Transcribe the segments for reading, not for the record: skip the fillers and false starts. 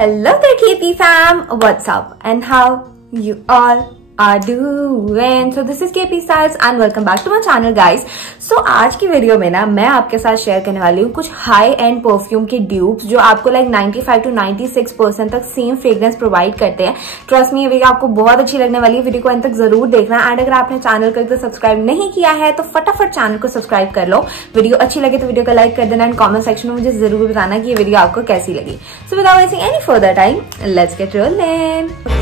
Hello there KP fam, what's up and how you all are doing? So this is KP Styles and welcome back to my channel guys. So आज की video में ना मैं आपके साथ share करने वाली हूँ कुछ हाई एंड परफ्यूम के ड्यूप्स जो आपको लाइक 95 to 96% तक सेम फ्रेग्रेंस प्रोवाइड करते हैं। ट्रस्ट मी ये वीडियो आपको बहुत अच्छी लगने वाली है, वीडियो को अंत तक जरूर देखना। एंड अगर आपने चैनल को सब्सक्राइब नहीं किया है तो फटाफट चैनल को सब्सक्राइब कर लो। वीडियो अच्छी लगे तो वीडियो को लाइक कर देना एंड कॉमेंट सेक्शन में मुझे जरूर बताना कि ये वीडियो आपको कैसी लगी। So without wasting any further time let's get rolling.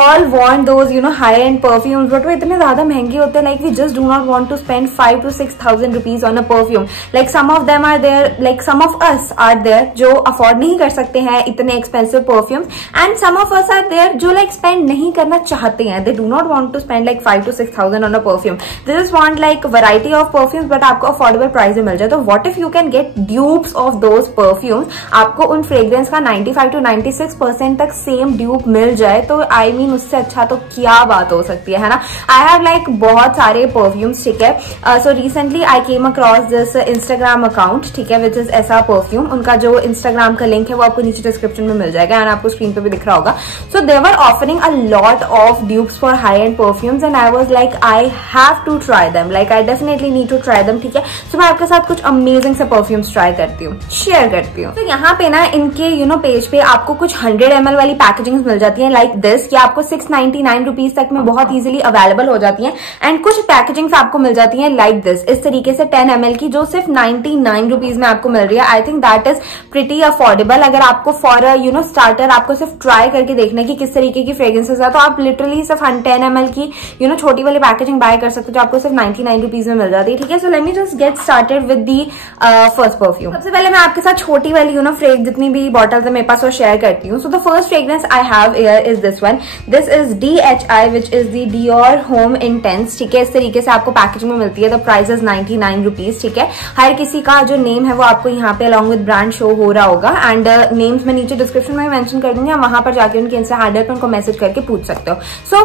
All want those high-end perfumes, but वो इतने ज़्यादा महंगे होते हैं. Like we just do not want to spend 5,000 to 6,000 rupees on a perfume. Like some of them are there, like some of us are there जो afford नहीं कर सकते हैं इतने expensive perfumes, and some of us are there जो like spend नहीं करना चाहते हैं. They do not want to spend like 5,000 to 6,000 on a perfume. They just want like variety of perfumes, but आपको affordable price में मिल जाए. तो what if you can get dupes of those perfumes? आपको उन fragrance का 95 to 96% तक same dupe मिल जाए तो उससे अच्छा तो क्या बात हो सकती है ना। आई हैव लाइक बहुत सारे परफ्यूम्स, ठीक है। So recently I came across this Instagram account, ठीक है, विच इज ऐसा परफ्यूम। उनका जो इंस्टाग्राम का लिंक है वो आपको नीचे डिस्क्रिप्शन में मिल जाएगा एंड आपको स्क्रीन पे भी दिख रहा होगा। So they were offering a lot of dupes for high end perfumes and I was like I have to try them, like I definitely need to try them, ठीक है। सो मैं आपके साथ कुछ अमेजिंग से परफ्यूम्स ट्राई करती हूँ, share करती हूँ। तो यहाँ पे ना इनके पेज पे आपको कुछ 100 ml वाली पैकेजिंग मिल जाती है लाइक दिस, कि आपको 699 रुपीज तक में बहुत इजीली अवेलेबल हो जाती हैं। एंड कुछ पैकेजिंग्स आपको मिल जाती हैं लाइक दिस, इस तरीके से 10 ml की, जो सिर्फ 99 रुपीज में आपको मिल रही है। I think that is pretty affordable. अगर आपको फॉर स्टार्टर आपको सिर्फ ट्राई करके देखना कि किस तरीके की फ्रेग्रेंसेस है तो आप लिटरली सिर्फ 10 ml की छोटी वाली पैकेजिंग बाय कर सकते हो जो आपको सिर्फ 99 रुपीज में मिल जाती है, ठीक है। So let me just get started with the first perfume. सबसे पहले मैं आपके साथ छोटी वाली फ्रेग जितनी भी बॉटल्स है मेरे पास वो शेयर करती हूँ। So the first fragrance I have here is this one. This is DHI which is the Dior Homme Intense, ठीक है। इस तरीके से आपको पैकेजिंग में मिलती है। द प्राइस इज 99 रुपीज, ठीक है। हर किसी का जो नेम है वो आपको यहाँ पे अलॉन्ग विद ब्रांड शो हो रहा होगा एंड नेम्स मैं नीचे डिस्क्रिप्शन में मेंशन कर दूंगी, वहां पर जाके उनके इंस्टा हैंडल पर उनको मैसेज करके पूछ सकते हो। So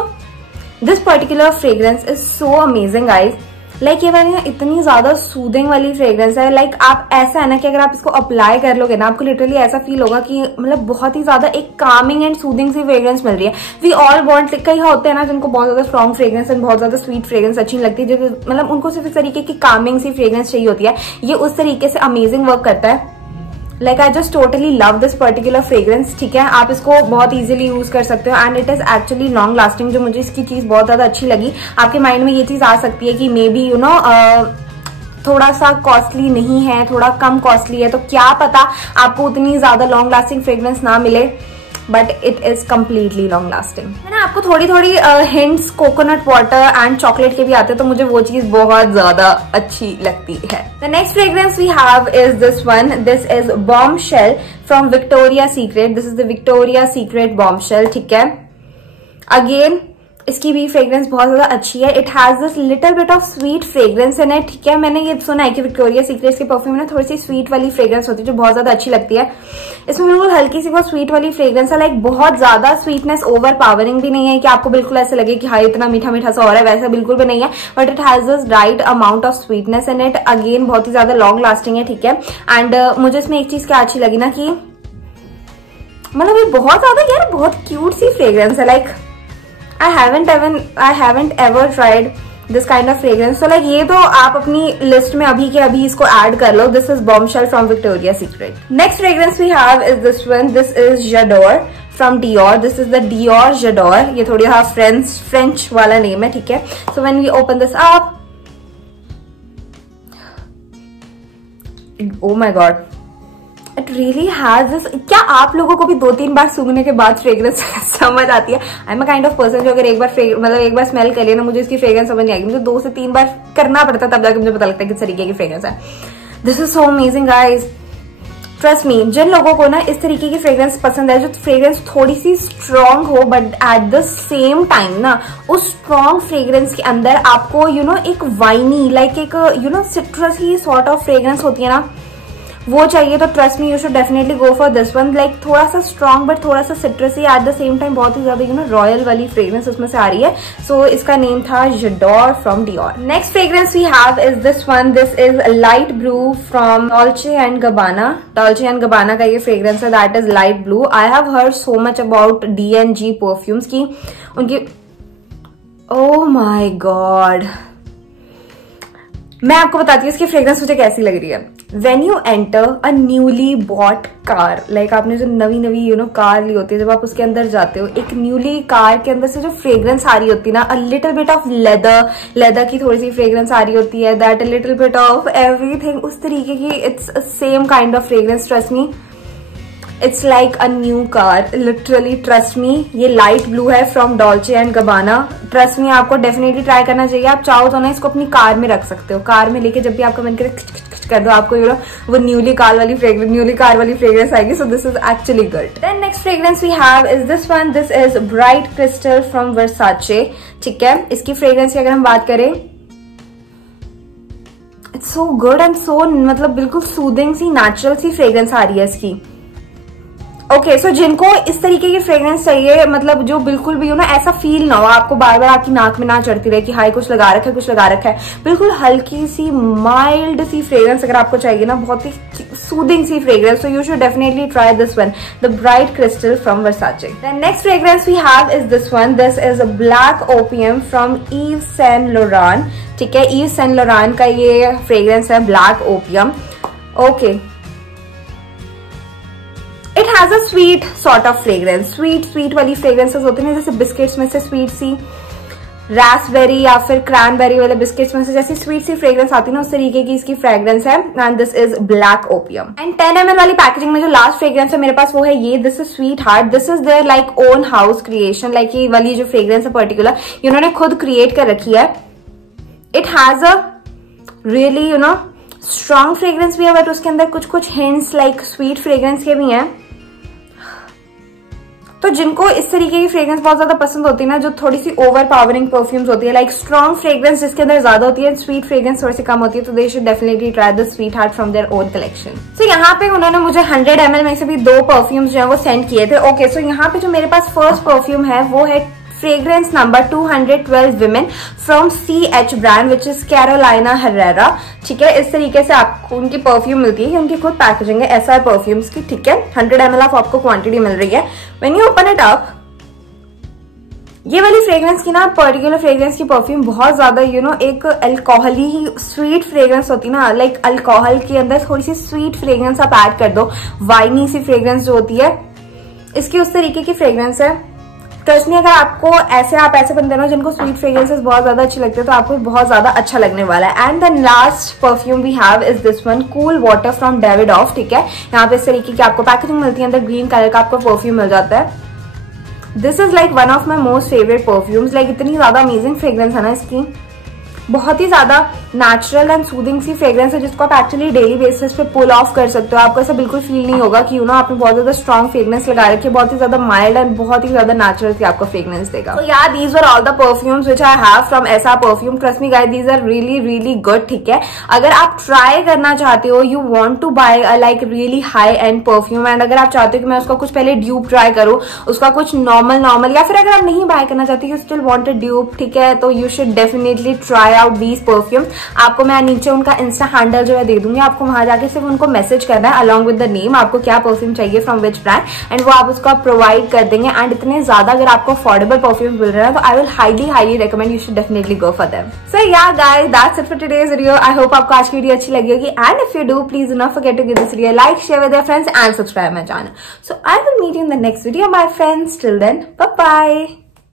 this particular fragrance is so amazing guys. Like ये वाली ना इतनी ज्यादा सूदिंग वाली फ्रेग्रेंस है। लाइक आप ऐसा है ना कि अगर आप इसको अप्लाई कर लोगे ना आपको लिटरली ऐसा फील होगा कि मतलब बहुत ही ज्यादा एक calming and soothing C fragrance मिल रही है। वी ऑल वांट, कई होते हैं ना जिनको बहुत ज्यादा स्ट्रॉन्ग फ्रेग्रेंस एंड बहुत ज्यादा स्वीट फ्रेग्रेंस अच्छी लगती है, मतलब उनको सिर्फ इस तरीके की कामिंग सी फ्रेग्रेंस चाहिए होती है। ये उस तरीके से अमेजिंग वर्क करता है। Like I just totally love this particular fragrance, ठीक है। आप इसको बहुत इजीली यूज कर सकते हो and it is actually long lasting. जो मुझे इसकी चीज बहुत ज्यादा अच्छी लगी, आपके माइंड में ये चीज आ सकती है कि मे बी थोड़ा सा कॉस्टली नहीं है, थोड़ा कम कॉस्टली है, तो क्या पता आपको उतनी ज्यादा लॉन्ग लास्टिंग फ्रेग्रेंस ना मिले, but it is completely long lasting है ना। आपको थोड़ी थोड़ी hints coconut water and chocolate के भी आते हैं तो मुझे वो चीज बहुत ज्यादा अच्छी लगती है। The next fragrance we have is this one. This is Bombshell from Victoria Secret. This is the Victoria Secret Bombshell, ठीक है। अगेन इसकी भी फ्रेग्रेंस बहुत ज्यादा अच्छी है। It has this little bit of sweet fragrance in it, ठीक है। मैंने ये सुना है कि विक्टोरिया सीक्रेट्स के परफ्यूम में थोड़ी सी स्वीट वाली फ्रेग्रेंस होती है जो बहुत ज्यादा अच्छी लगती है। इसमें बिल्कुल हल्की सी बहुत स्वीट वाली फ्रेग्रेंस है। लाइक बहुत ज्यादा स्वीटनेस ओवर पावरिंग भी नहीं है कि आपको बिल्कुल ऐसे लगे कि हाँ इतना मीठा मीठा सा हो रहा है, वैसा बिल्कुल भी नहीं है। But it has this right amount of sweetness in it. Again बहुत ही ज्यादा लॉन्ग लास्टिंग है, ठीक है। एंड मुझे इसमें एक चीज क्या अच्छी लगी ना कि मतलब ये बहुत ज्यादा यार बहुत क्यूट सी फ्रेग्रेंस है। Like I haven't ever tried this kind of fragrance. So like ये तो आप अपनी लिस्ट में अभी के अभी इसको ऐड कर लो। This is Bombshell from Victoria Secret. Next fragrance we have is this one. This is J'adore from Dior. This is the Dior J'adore. ये थोड़ी हाँ French वाला नेम है, ठीक है। So when we open this up, oh my god, it really has this. क्या आप लोगों को भी 2-3 बार सूंघने के बाद फ्रेग्रेंस समझ आती है? I am a kind of person जो अगर एक बार स्मेल कर लिया ना मुझे इसकी फ्रेग्रेंस समझ नहीं आएगी, मुझे 2 से 3 बार करना पड़ता है तब जाके मुझे पता लगता है किस तरीके की फ्रेग्रेंस है। This is so amazing guys. Trust me, जिन लोगों को ना इस तरीके की फ्रेग्रेंस पसंद है जो फ्रेग्रेंस थोड़ी सी स्ट्रॉन्ग हो but at the same time ना उस स्ट्रॉन्ग फ्रेग्रेंस के अंदर आपको एक वाइनी लाइक एक सिट्रसी सॉर्ट ऑफ फ्रेग्रेंस होती है ना, वो चाहिए तो trust me you should definitely go for this one. Like थोड़ा सा स्ट्रॉन्ग बट थोड़ा सा सिट्रसी एट द सेम टाइम, बहुत ही ज्यादा रॉयल वाली फ्रेग्रेंस उसमें से आ रही है। सो इसका नेम था J'adore from Dior. Next fragrance we have is this one. This is light blue from Dolce and Gabbana. Dolce and Gabbana का ये फ्रेग्रेंस है, that is light blue. I have heard so much about D&G perfumes की, उनकी oh my God, मैं आपको बताती हूँ इसकी फ्रेग्रेंस मुझे कैसी लग रही है। When you enter a newly bought car, like आपने जो नवी कार ली होती है, जब आप उसके अंदर जाते हो, एक न्यूली कार के अंदर से जो फ्रेग्रेंस आ रही होती है ना, a little bit of leather की थोड़ी सी फ्रेग्रेंस आ रही होती है, that a little bit of everything, उस तरीके की it's same kind of fragrance. Trust me, it's like a new car, literally trust me. ये लाइट ब्लू है from Dolce and Gabbana. Trust me, आपको डेफिनेटली ट्राई करना चाहिए। आप चाहो तो ना इसको अपनी कार में रख सकते हो, कार में लेके जब भी आपका मन करे कर दो, आपको वो न्यूली कार वाली फ्रेग्रेंस आएगी। So this is actually good. Then next fragrance we have is this one. This is Bright Crystal from Versace. ठीक है, इसकी फ्रेग्रेंस की अगर हम बात करें, it's so good and so मतलब बिल्कुल सूदिंग सी नेचुरल सी फ्रेग्रेंस आ रही है इसकी। ओके, सो जिनको इस तरीके की फ्रेग्रेंस चाहिए, मतलब जो बिल्कुल भी ऐसा फील ना हो, आपको बार बार आपकी नाक में ना चढ़ती रहे कि हाय कुछ लगा रखा है, बिल्कुल हल्की सी माइल्ड सी फ्रेग्रेंस अगर आपको चाहिए ना, बहुत ही soothing C fragrance, so you should definitely try this one, the Bright Crystal from Versace. Then next fragrance we have is this one. This is a Black Opium from Yves Saint Laurent. ठीक है, Yves Saint Laurent का ये fragrance है, Black Opium. Okay, it has a sweet sort of fragrance, sweet वाली fragrances होती है, जैसे biscuits में से स्वीट सी रास्पबेरी या फिर क्रैनबेरी वाले बिस्किट्स में से जैसी स्वीट सी फ्रेग्रेंस आती है ना, उस तरीके की इसकी फ्रेग्रेंस है। And this is black opium. And 10 ml वाली पैकेजिंग में जो लास्ट फ्रेग्रेंस है मेरे पास वो है ये, this is sweetheart. This is their like own house creation, like ये वाली जो फ्रेग्रेंस है पर्टिकुलर इन्होंने खुद क्रिएट कर रखी है। It has a really strong fragrance भी है, बट उसके अंदर कुछ हिंट्स लाइक स्वीट फ्रेग्रेंस के भी हैं। तो जिनको इस तरीके की फ्रेग्रेंस बहुत ज्यादा पसंद होती है ना, जो थोड़ी सी ओवर पावरिंग परफ्यूम्स होती है, लाइक स्ट्रॉन्ग फ्रेग्रेंस जिसके अंदर ज्यादा होती है, स्वीट फ्रेग्रेंस थोड़ी सी कम होती है, तो they should definitely try the sweet heart from their own collection. So यहाँ पे उन्होंने मुझे 100 ml में से भी 2 परफ्यूम्स जो है वो सेंड किए थे। ओके, सो यहाँ पे जो मेरे पास फर्स्ट परफ्यूम है वो है fragrance number 212 women from CH brand which is Carolina Herrera. ठीक है, इस तरीके से आपको उनकी परफ्यूम मिलती है, उनकी खुद पैकेजिंग है SR परफ्यूम्स की। ठीक है, 100 ml ऑफ आपको क्वांटिटी मिल रही है। When you open it up, ये वाली फ्रेग्रेंस की ना, पर्टिकुलर फ्रेग्रेंस की परफ्यूम बहुत ज्यादा एक अल्कोहली स्वीट फ्रेग्रेंस होती है ना, लाइक अल्कोहल के अंदर थोड़ी सी स्वीट फ्रेग्रेंस आप ऐड कर दो, वाइनी सी फ्रेग्रेंस जो होती है, इसकी उस तरीके की फ्रेग्रेंस है। ट्रस्ट मी, अगर आपको आप ऐसे बंदे हो जिनको स्वीट फ्रेग्रेंसेस बहुत ज्यादा अच्छी लगती है, तो आपको बहुत ज्यादा अच्छा लगने वाला है। And the last perfume we have is this one, cool water from Davidoff. ठीक है, यहाँ पे इस तरीके की आपको पैकेजिंग मिलती है, अंदर ग्रीन कलर का आपको परफ्यूम मिल जाता है। This is like one of my most favourite perfumes, like इतनी ज्यादा अमेजिंग फ्रेग्रेंस है ना इसकी, बहुत ही ज्यादा natural and soothing C fragrance है, जिसको आप एक्चुअली डेली बेसिस पे पुल ऑफ कर सकते हो। आपको ऐसा बिल्कुल फील नहीं होगा कि आपने बहुत ज्यादा स्ट्रॉन्ग फ्रेग्रेंस लगा रखी है, बहुत ही ज्यादा माइल्ड एंड बहुत ही ज्यादा नेचुरल सी आपको फ्रेग्रेंस देगा। तो यार, these were all the perfumes which I have from SR perfume. Trust me guys, these are really good. ठीक है, अगर आप ट्राई करना चाहते हो, you want to buy like really high end perfume, and अगर आप चाहते हो कि मैं उसका कुछ पहले ड्यूप ट्राई करूँ, उसका कुछ नॉर्मल, या फिर अगर आप नहीं बाय करना चाहते, you still want a dupe, ठीक है, तो you should definitely try out these perfume. आपको मैं नीचे उनका इंस्टा हैंडल जो है दे दूंगी, आपको वहां जाके सिर्फ उनको मैसेज करना है अलॉन्ग विद द नेम, आपको क्या परफ्यूम चाहिए फ्रॉम विच ब्रांड, एंड वो आप उसको प्रोवाइड कर देंगे। एंड इतने ज्यादा अगर आपको अफोर्डेबल परफ्यूम मिल रहा है, तो I will highly recommend, you should definitely go for them. So yeah guys, that's it for today's video. I hope आपको आज की वीडियो अच्छी लगी होगी, and if you do, please do not forget to give this video like, share with your friends and subscribe my channel. So I will meet you in the next video my friends. Till then, bye bye.